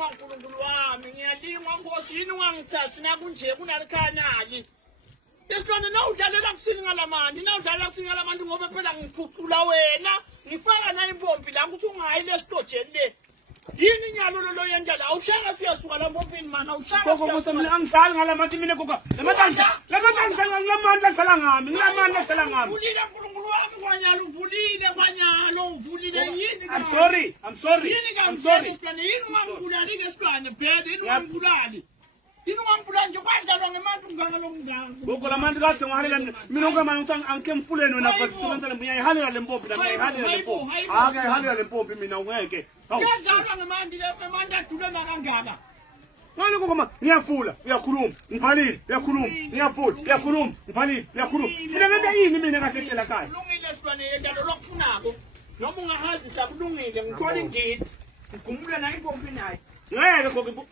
ngiyalingwa uNkulunkulu wami ngiyalingwa Nkosi yini ungangithathi nakunje kunalikhanali Yesilwane na udlalela kusini ngalamandi na udlalela kusini ngalamandi ngoba phela ngiphucula wena ngifaka na impompi la ukuthi ungayi lestojeni le yini nyalo lo yenja la ushaka siyasuka la mpompini mana ushaka gogo ngizomle angidlali ngalamandi mina gogo lamandla dlala ngami ngilamandla dlala ngami ulile uNkulunkulu wami kwanyalo uvulile yini I'm sorry Yesilwane yini ungangibulali ke Yesilwane phela yini ungangibulali yini ungangibulali nje kwadlalwa ngemandi unganga lomnganga gogo lamandi kathi ngihalela mina ngomama uthi angike mfuleni wena but sibenza lembuya ihalela lempompi la ihalela lempompi ihalela lempompi mina ungeke Ngiyadlala ngemandi lemandi adulema kangaka Ngani gogo ngiyafula uyakhuluma ngivalile uyakhuluma ngiyafula uyakhuluma ngivalile uyakhuluma sina ngeke yini mina kahlehlela ekhaya kulungile Yesilwane yendalo lokufunako noma ungahazisa kulungile ngithola indidi ngigumule na impompi naye ngeke gogo